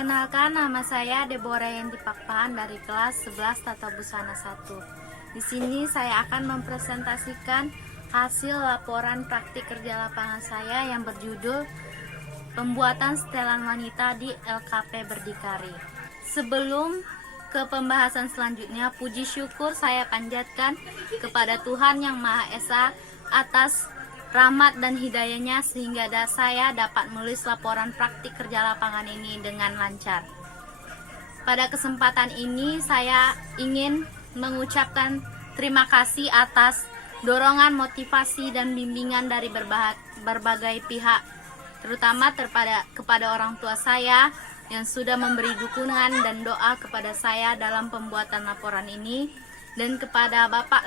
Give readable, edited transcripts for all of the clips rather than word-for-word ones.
Perkenalkan, nama saya Deborah Yanti Pakpahan dari kelas 11 Tata Busana 1. Di sini saya akan mempresentasikan hasil laporan praktik kerja lapangan saya yang berjudul Pembuatan Setelan Wanita di LKP Berdikari. Sebelum ke pembahasan selanjutnya, puji syukur saya panjatkan kepada Tuhan Yang Maha Esa atas rahmat dan hidayahnya sehingga saya dapat menulis laporan praktik kerja lapangan ini dengan lancar. Pada kesempatan ini saya ingin mengucapkan terima kasih atas dorongan, motivasi, dan bimbingan dari berbagai pihak, terutama kepada orang tua saya yang sudah memberi dukungan dan doa kepada saya dalam pembuatan laporan ini, dan kepada Bapak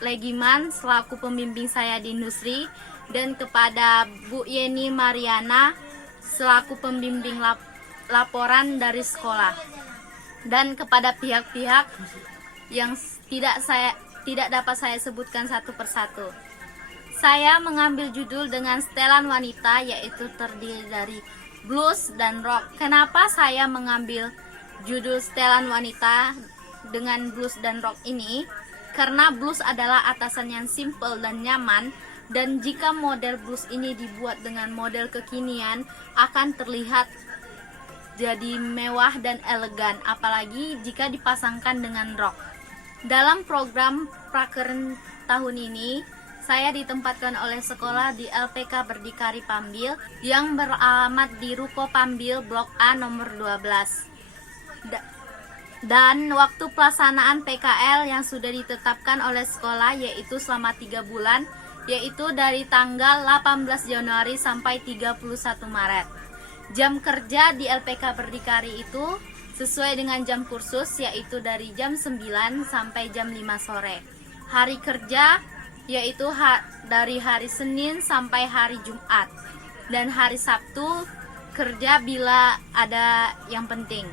Legiman selaku pembimbing saya di industri, dan kepada Bu Yeni Mariana selaku pembimbing laporan dari sekolah, dan kepada pihak-pihak yang tidak dapat saya sebutkan satu persatu. Saya mengambil judul dengan setelan wanita, yaitu terdiri dari blues dan rok. Kenapa saya mengambil judul setelan wanita dengan blues dan rok ini? Karena blues adalah atasan yang simple dan nyaman, dan jika model blues ini dibuat dengan model kekinian akan terlihat jadi mewah dan elegan, apalagi jika dipasangkan dengan rok. Dalam program praker tahun ini, saya ditempatkan oleh sekolah di LPK Berdikari Pambil yang beralamat di Ruko Pambil Blok A nomor 12. Dan waktu pelaksanaan PKL yang sudah ditetapkan oleh sekolah yaitu selama 3 bulan, yaitu dari tanggal 18 Januari sampai 31 Maret. Jam kerja di LPK Berdikari itu sesuai dengan jam kursus, yaitu dari jam 9 sampai jam 5 sore. Hari kerja yaitu dari hari Senin sampai hari Jumat, dan hari Sabtu kerja bila ada yang penting.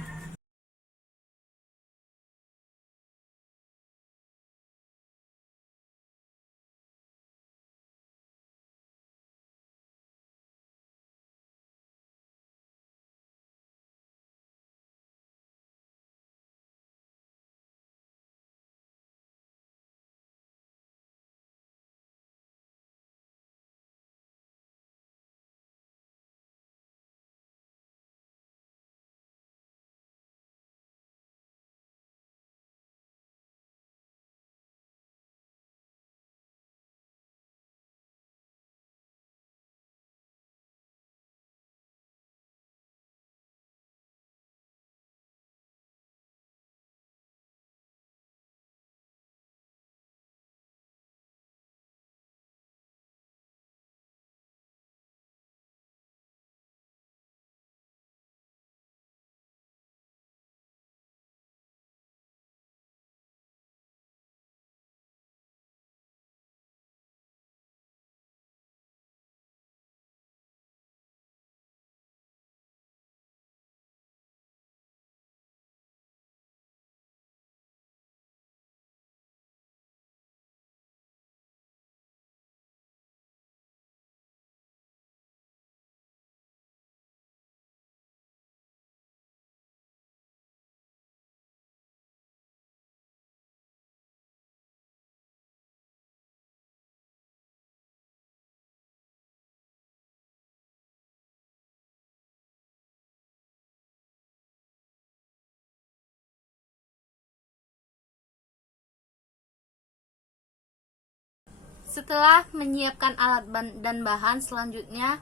Setelah menyiapkan alat dan bahan, selanjutnya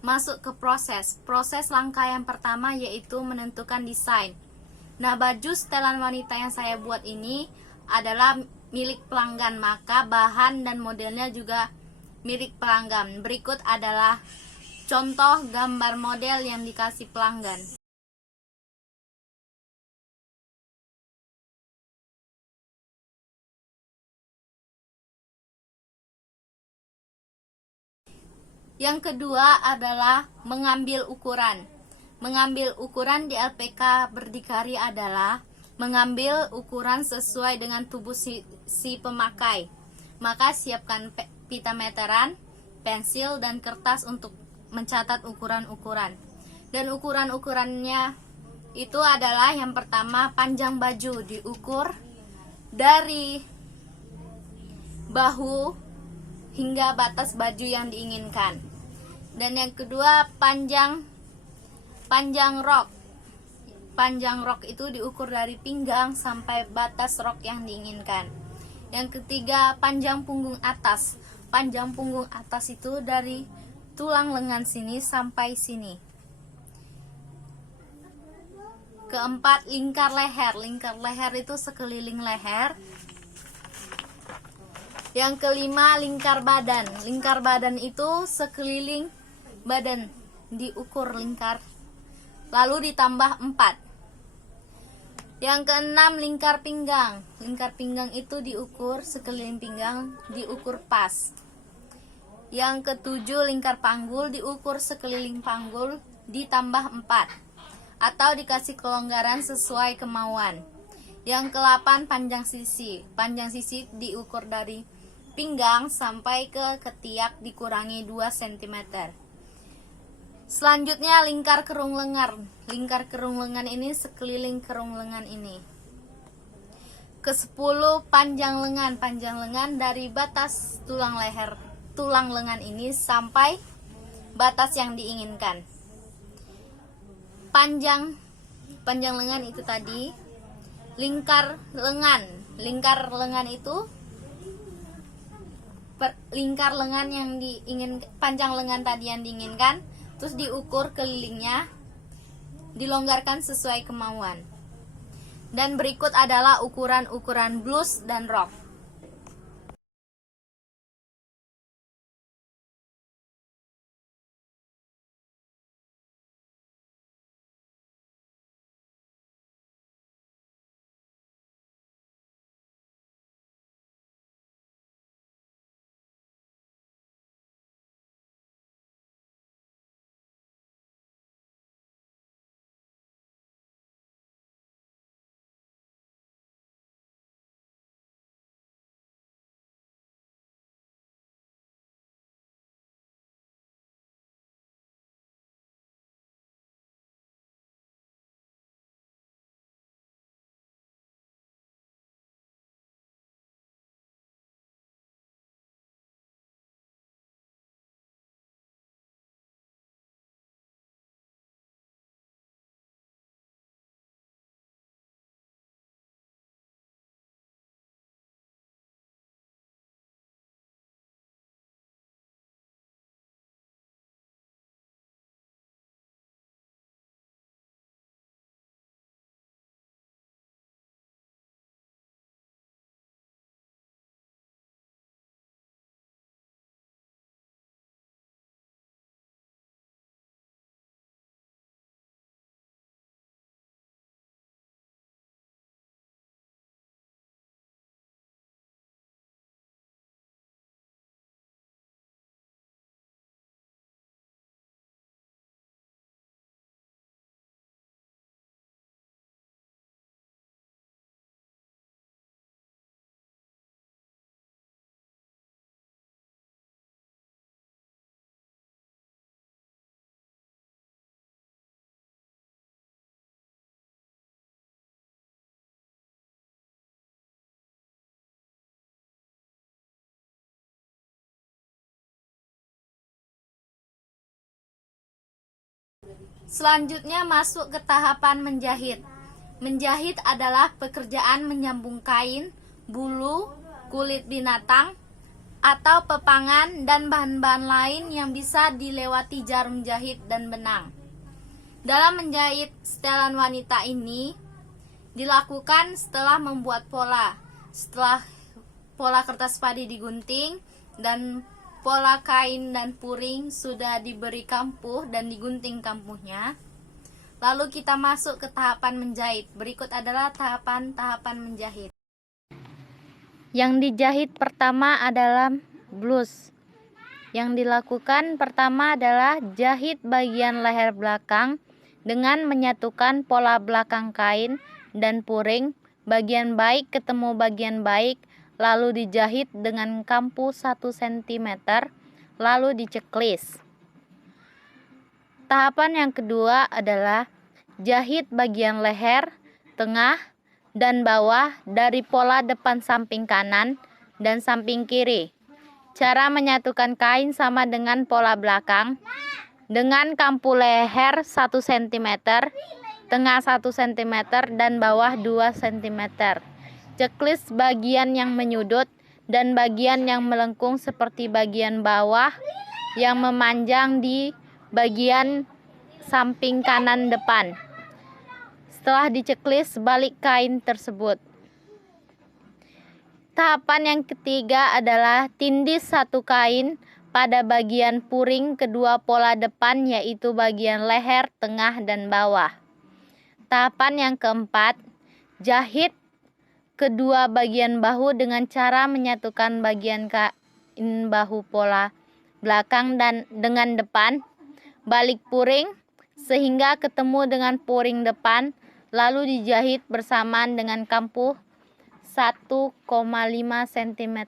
masuk ke proses. Proses langkah yang pertama yaitu menentukan desain. Nah, baju setelan wanita yang saya buat ini adalah milik pelanggan, maka bahan dan modelnya juga milik pelanggan. Berikut adalah contoh gambar model yang dikasih pelanggan. Yang kedua adalah mengambil ukuran. Mengambil ukuran di LPK Berdikari adalah mengambil ukuran sesuai dengan tubuh si pemakai. Maka siapkan pita meteran, pensil, dan kertas untuk mencatat ukuran-ukuran. Dan ukuran-ukurannya Itu adalah yang pertama, panjang baju diukur dari bahu hingga batas baju yang diinginkan. Dan yang kedua, panjang rok. Panjang rok itu diukur dari pinggang sampai batas rok yang diinginkan. Yang ketiga, panjang punggung atas. Panjang punggung atas itu dari tulang lengan sini sampai sini. Keempat, lingkar leher. Lingkar leher itu sekeliling leher. Yang kelima, lingkar badan. Lingkar badan itu sekeliling badan, diukur lingkar, lalu ditambah 4. Yang keenam, lingkar pinggang. Lingkar pinggang itu diukur sekeliling pinggang, diukur pas. Yang ketujuh, lingkar panggul, diukur sekeliling panggul, ditambah 4 atau dikasih kelonggaran sesuai kemauan. Yang ke-8, panjang sisi. Panjang sisi diukur dari pinggang sampai ke ketiak dikurangi 2 cm. Selanjutnya, lingkar kerung lengan. Lingkar kerung lengan ini sekeliling kerung lengan ini. Ke-10, panjang lengan. Panjang lengan dari batas tulang lengan ini sampai batas yang diinginkan. Panjang lengan itu tadi. Lingkar lengan itu lingkar lengan yang panjang lengan tadi yang diinginkan, terus diukur kelilingnya, dilonggarkan sesuai kemauan. Dan berikut adalah ukuran blus dan rok. Selanjutnya masuk ke tahapan menjahit. Menjahit adalah pekerjaan menyambung kain, bulu, kulit binatang, atau pepangan dan bahan-bahan lain yang bisa dilewati jarum jahit dan benang. Dalam menjahit setelan wanita ini dilakukan setelah membuat pola. Setelah pola kertas padi digunting dan pola kain dan puring sudah diberi kampuh dan digunting kampuhnya, lalu kita masuk ke tahapan menjahit. Berikut adalah tahapan menjahit. Yang dijahit pertama adalah blus. Yang dilakukan pertama adalah jahit bagian leher belakang dengan menyatukan pola belakang kain dan puring, bagian baik ketemu bagian baik, lalu dijahit dengan kampuh 1 cm, lalu diceklis. Tahapan yang kedua adalah jahit bagian leher, tengah, dan bawah dari pola depan samping kanan dan samping kiri. Cara menyatukan kain sama dengan pola belakang. Dengan kampu leher 1 cm, tengah 1 cm, dan bawah 2 cm. Checklist bagian yang menyudut dan bagian yang melengkung seperti bagian bawah yang memanjang di bagian samping kanan depan. Setelah diceklis, balik kain tersebut. Tahapan yang ketiga adalah tindis satu kain pada bagian puring kedua pola depan, yaitu bagian leher, tengah, dan bawah. Tahapan yang keempat, jahit kedua bagian bahu dengan cara menyatukan bagian kain bahu pola belakang dan dengan depan, balik puring sehingga ketemu dengan puring depan, lalu dijahit bersamaan dengan kampu 1,5 cm.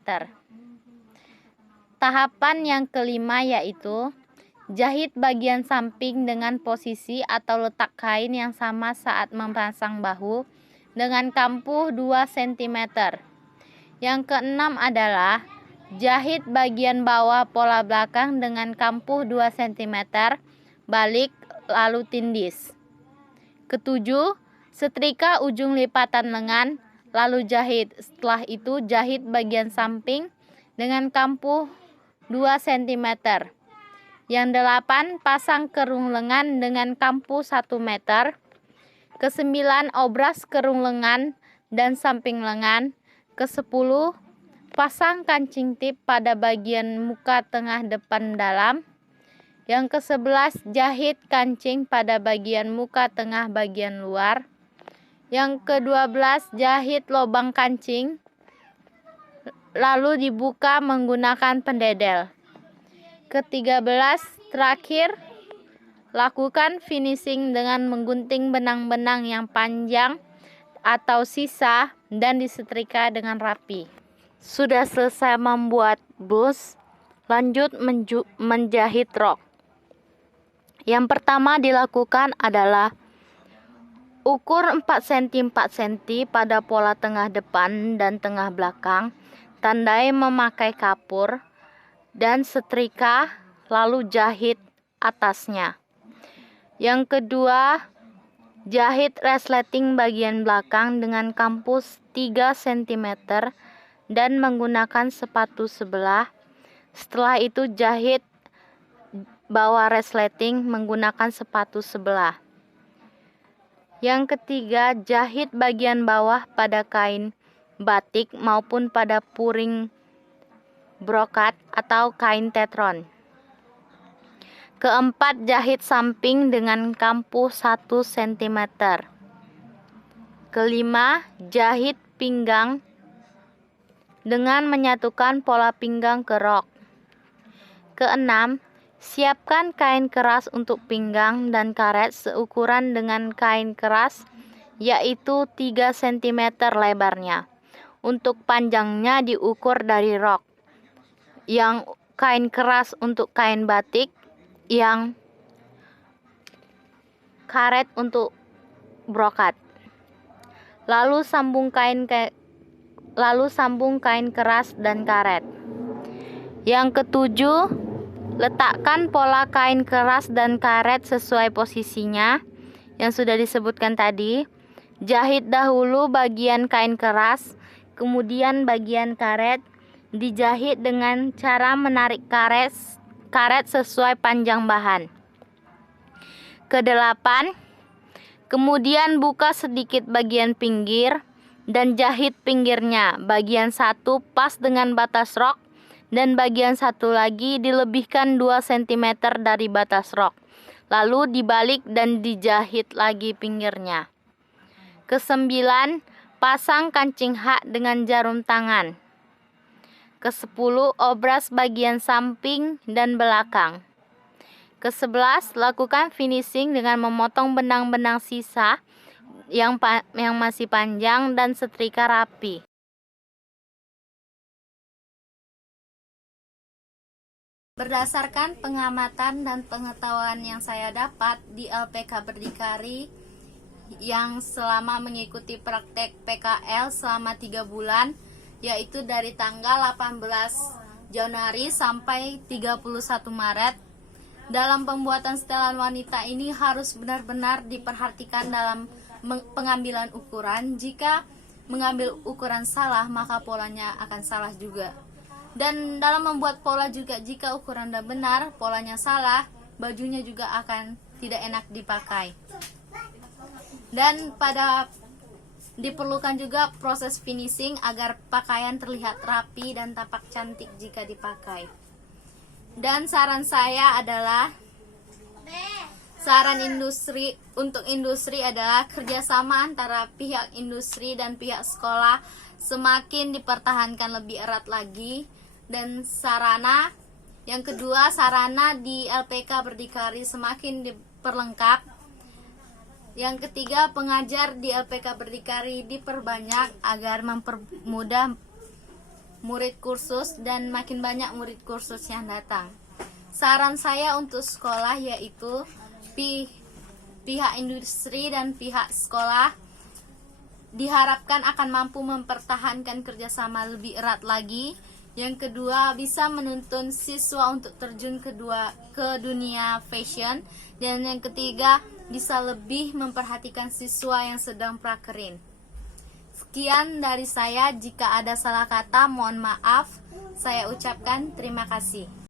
Tahapan yang kelima yaitu jahit bagian samping dengan posisi atau letak kain yang sama saat memasang bahu dengan kampu 2 cm. Yang keenam adalah jahit bagian bawah pola belakang dengan kampu 2 cm, balik lalu tindis. Ketujuh, setrika ujung lipatan lengan, lalu jahit. Setelah itu jahit bagian samping dengan kampu 2 cm. Yang delapan, pasang kerung lengan dengan kampu 1 meter. Kesembilan, obras kerung lengan dan samping lengan. Kesepuluh, pasang kancing tip pada bagian muka tengah depan dalam. Yang ke-11, jahit kancing pada bagian muka tengah bagian luar. Yang ke-12, jahit lubang kancing, lalu dibuka menggunakan pendedel. Ke-13, terakhir, lakukan finishing dengan menggunting benang-benang yang panjang atau sisa dan disetrika dengan rapi. Sudah selesai membuat blus, lanjut menjahit rok. Yang pertama dilakukan adalah ukur 4 cm 4 cm pada pola tengah depan dan tengah belakang, tandai memakai kapur dan setrika, lalu jahit atasnya. Yang kedua, jahit resleting bagian belakang dengan kampus 3 cm dan menggunakan sepatu sebelah. Setelah itu jahit bawah resleting menggunakan sepatu sebelah. Yang ketiga, jahit bagian bawah pada kain batik maupun pada puring brokat atau kain tetron. Keempat, jahit samping dengan kampu 1 cm. Kelima, jahit pinggang dengan menyatukan pola pinggang ke rok. Keenam, siapkan kain keras untuk pinggang dan karet seukuran dengan kain keras, yaitu 3 cm lebarnya. Untuk panjangnya diukur dari rok. Yang kain keras untuk kain batik, yang karet untuk brokat. Lalu sambung kain keras dan karet. Yang ketujuh, letakkan pola kain keras dan karet sesuai posisinya yang sudah disebutkan tadi. Jahit dahulu bagian kain keras, kemudian bagian karet. Dijahit dengan cara menarik karet sesuai panjang bahan. Kedelapan, kemudian buka sedikit bagian pinggir dan jahit pinggirnya. Bagian satu pas dengan batas rok dan bagian satu lagi dilebihkan 2 cm dari batas rok. Lalu dibalik dan dijahit lagi pinggirnya. Kesembilan, pasang kancing hak dengan jarum tangan. Ke-10, obras bagian samping dan belakang. Ke-11, lakukan finishing dengan memotong benang-benang sisa yang masih panjang dan setrika rapi. Berdasarkan pengamatan dan pengetahuan yang saya dapat di LPK Berdikari, yang selama mengikuti praktek PKL selama 3 bulan, yaitu dari tanggal 18 Januari sampai 31 Maret. Dalam pembuatan setelan wanita ini harus benar-benar diperhatikan dalam pengambilan ukuran. Jika mengambil ukuran salah, maka polanya akan salah juga. Dan dalam membuat pola juga, jika ukuran sudah benar, polanya salah, bajunya juga akan tidak enak dipakai. Dan diperlukan juga proses finishing agar pakaian terlihat rapi dan tampak cantik jika dipakai. Dan saran saya adalah, saran untuk industri adalah kerjasama antara pihak industri dan pihak sekolah semakin dipertahankan lebih erat lagi. Dan yang kedua, sarana di LPK Berdikari semakin diperlengkap. Yang ketiga, pengajar di LPK Berdikari diperbanyak agar mempermudah murid kursus dan makin banyak murid kursus yang datang. Saran saya untuk sekolah yaitu pihak industri dan pihak sekolah diharapkan akan mampu mempertahankan kerjasama lebih erat lagi. Yang kedua, bisa menuntun siswa untuk terjun ke dunia fashion. Dan yang ketiga, bisa lebih memperhatikan siswa yang sedang prakerin. Sekian dari saya, jika ada salah kata mohon maaf. Saya ucapkan terima kasih.